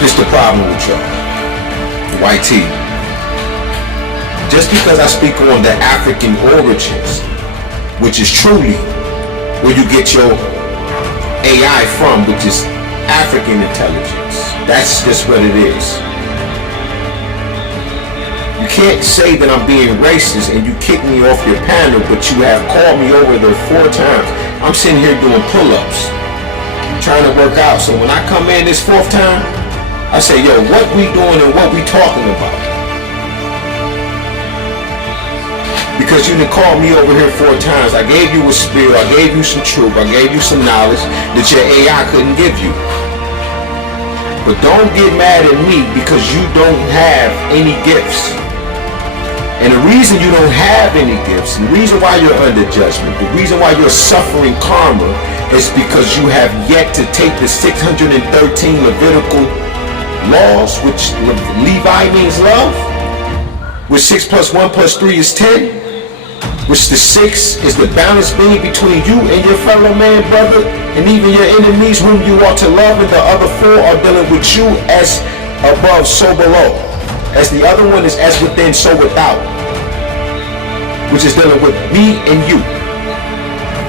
This the problem with y'all. White tea. Just because I speak on the African origins, which is truly where you get your AI from, which is African intelligence. That's just what it is. You can't say that I'm being racist and you kick me off your panel, but you have called me over there 4 times. I'm sitting here doing pull-ups, trying to work out. So when I come in this 4th time, I say, yo, what we doing and what we talking about? Because you done called me over here 4 times. I gave you a spiel, I gave you some truth, I gave you some knowledge that your AI couldn't give you. But don't get mad at me because you don't have any gifts. And the reason you don't have any gifts, and the reason why you're under judgment, the reason why you're suffering karma is because you have yet to take the 613 Levitical laws, which Levi means love, which 6 + 1 + 3 is 10, which the 6 is the balance being between you and your fellow man, brother, and even your enemies whom you are to love, and the other 4 are dealing with you as above, so below. As the other one is as within, so without, which is dealing with me and you.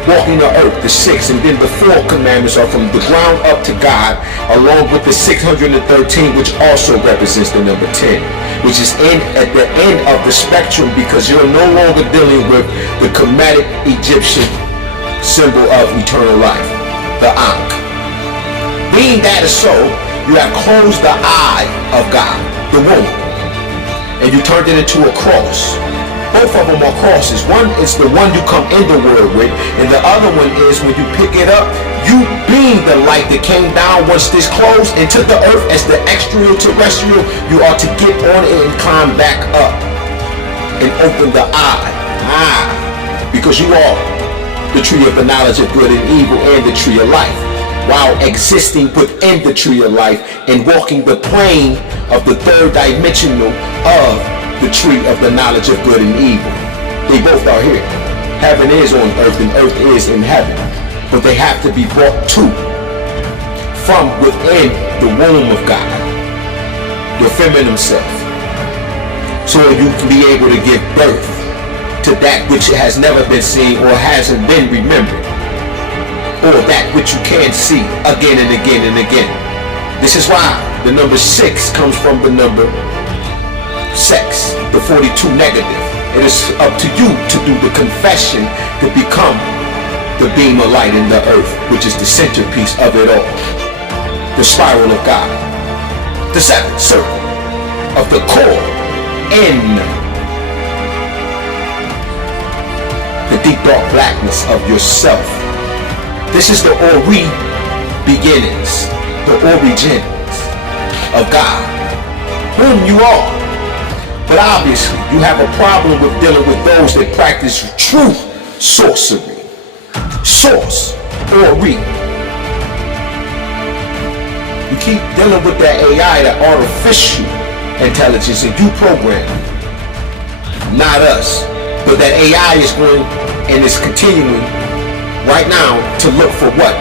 Walking the earth, the 6, and then the 4 commandments are from the ground up to God, along with the 613, which also represents the number 10, which is at the end of the spectrum, because you're no longer dealing with the Kemetic Egyptian symbol of eternal life, the Ankh. Being that is so, you have closed the eye of God, the womb, and you turned it into a cross. Both of them are crosses. One is the one you come in the world with, and the other one is when you pick it up, you being the light that came down once this closed into the earth as the extraterrestrial, you are to get on it and climb back up and open the eye. Because you are the tree of the knowledge of good and evil and the tree of life, while existing within the tree of life and walking the plane of the 3rd dimensional of the tree of the knowledge of good and evil. They both are here. Heaven is on earth and earth is in heaven. But they have to be brought to from within the womb of God, your feminine self, so you can be able to give birth to that which has never been seen or hasn't been remembered, or that which you can't see again and again and again. This is why the number 6 comes from the number sex, the 42 negative. It is up to you to do the confession to become the beam of light in the earth, which is the centerpiece of it all, the spiral of God, the 7th circle of the core in the deep dark blackness of yourself. This is the Ori beginnings, the origins of God, whom you are. But obviously, you have a problem with dealing with those that practice true sorcery. Source, Ori. You keep dealing with that AI, that artificial intelligence, and you program. Not us. But that AI is going and is continuing right now to look for what?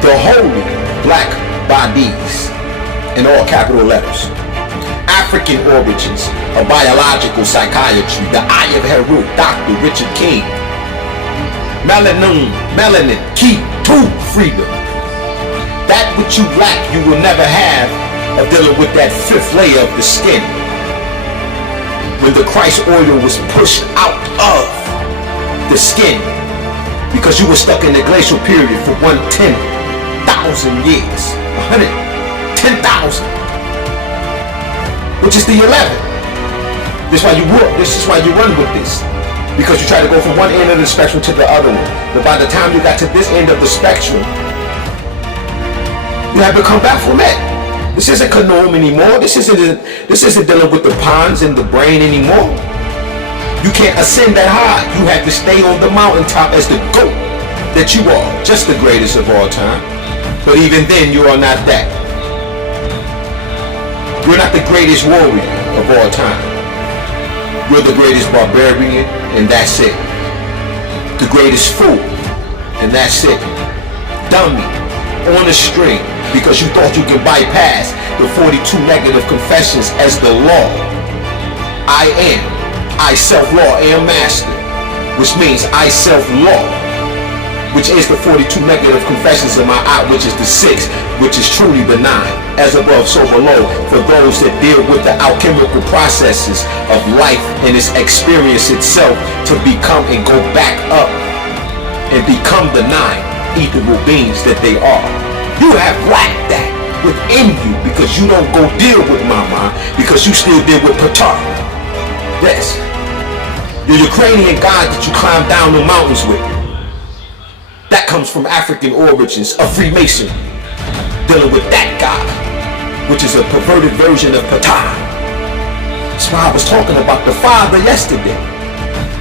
The holy black bodies in all capital letters. African origins of biological psychiatry, the Eye of Heru, Dr. Richard King. Melanin, key to freedom. That which you lack, you will never have of dealing with that 5th layer of the skin. When the Christ oil was pushed out of the skin, because you were stuck in the glacial period for 110,000 years, 110,000. Which is the 11th. This is why you run with this. Because you try to go from one end of the spectrum to the other one. But by the time you got to this end of the spectrum, you have to come back from it. This isn't Canome anymore. This isn't dealing with the ponds and the brain anymore. You can't ascend that high. You have to stay on the mountaintop as the GOAT that you are. Just the greatest of all time. But even then, you are not that. You're not the greatest warrior of all time. You're the greatest barbarian, and that's it. The greatest fool, and that's it. Dummy, on a string, because you thought you could bypass the 42 negative confessions as the law. I am. I self-law am master, which means I self-law, which is the 42 negative confessions of my eye, which is the 6, which is truly the 9, as above, so below, for those that deal with the alchemical processes of life and its experience itself to become and go back up and become the 9 ethereal beings that they are. You have lacked that within you because you don't go deal with Mama, because you still deal with Ptah. Yes. Your Ukrainian god that you climb down the mountains with, that comes from African origins of Freemason, dealing with that god, which is a perverted version of Ptah. That's why I was talking about the father yesterday.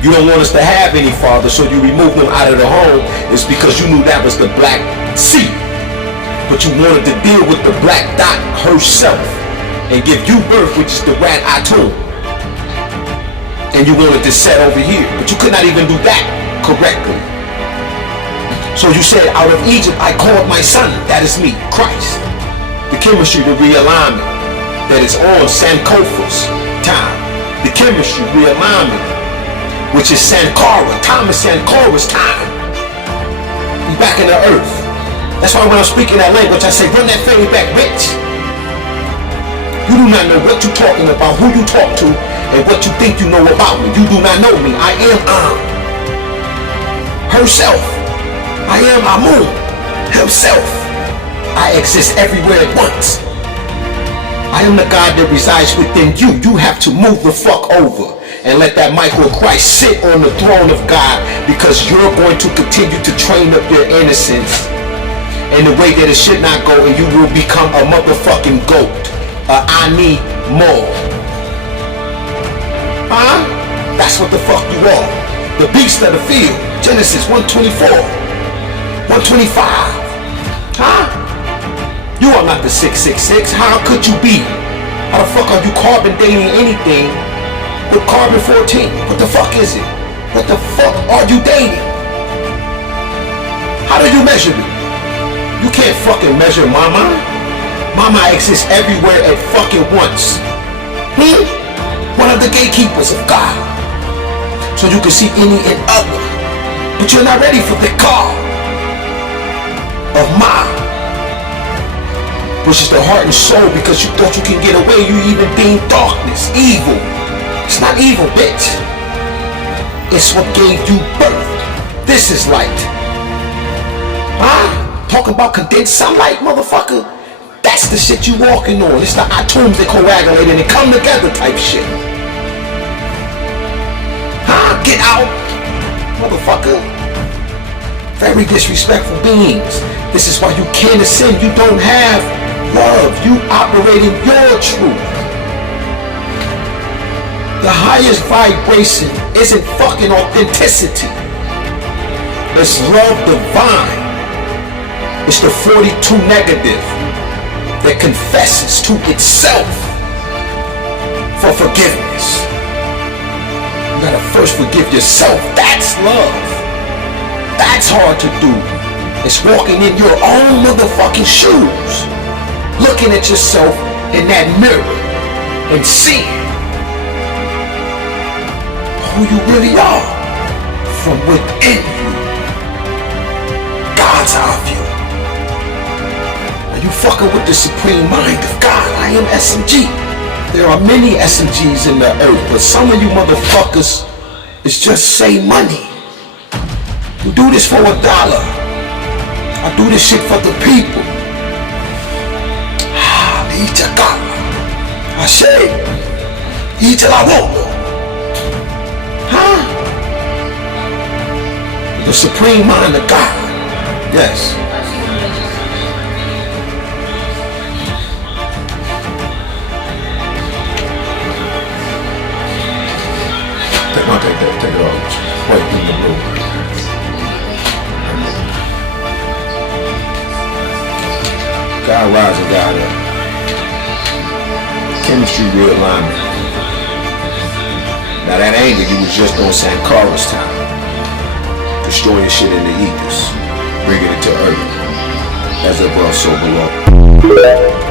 You don't want us to have any father, so you remove them out of the home. It's because you knew that was the black seed, but you wanted to deal with the black dot herself and give you birth, which is the Rat Atum. And you wanted to set over here, but you could not even do that correctly. So you said, out of Egypt I called my son, that is me, Christ. The chemistry, the realignment, that is on Sankofa's time. The chemistry, realignment, which is Sankara, Thomas Sankora's time. He's back in the earth. That's why when I'm speaking that language, I say, run that fairy back, bitch. You do not know what you're talking about, who you talk to, and what you think you know about me. You do not know me. I am herself. I am Amun himself. I exist everywhere at once. I am the God that resides within you. You have to move the fuck over and let that micro Christ sit on the throne of God, because you're going to continue to train up your innocence in the way that it should not go, and you will become a motherfucking goat. I need more. Huh? That's what the fuck you are. The beast of the field. Genesis 124. 125. Huh? You are not the 666. How could you be? How the fuck are you carbon dating anything with carbon 14? What the fuck is it? What the fuck are you dating? How do you measure it? You can't fucking measure Mama. Mama exists everywhere at fucking once. One of the gatekeepers of God. So you can see any and other. But you're not ready for the God of Ma, which is the heart and soul, because you thought you can get away. You even deemed darkness evil. It's not evil, bitch. It's what gave you birth. This is light. Huh? Talk about condensed sunlight, motherfucker. That's the shit you walking on. It's the atoms that coagulate and they come together type shit. Huh? Get out, motherfucker. Very disrespectful beings. This is why you can't ascend. You don't have love. You operate in your truth. The highest vibration isn't fucking authenticity. It's love divine. It's the 42 negative that confesses to itself for forgiveness. You gotta first forgive yourself. That's love. That's hard to do. It's walking in your own motherfucking shoes, looking at yourself in that mirror and seeing who you really are from within you. God's eye view. You fucking with the supreme mind of God. I am SMG. There are many SMGs in the earth, but some of you motherfuckers is just say money. You do this for $1. I do this shit for the people. Eat your God. I say, eat till I won't. Huh? The supreme mind of God. Yes. Take it off. Wait, in the room. God rise and God up. Chemistry realignment. Now that anger, you was just on Sankara's time. Destroying shit in the ethers. Bringing it to earth. As above, so below.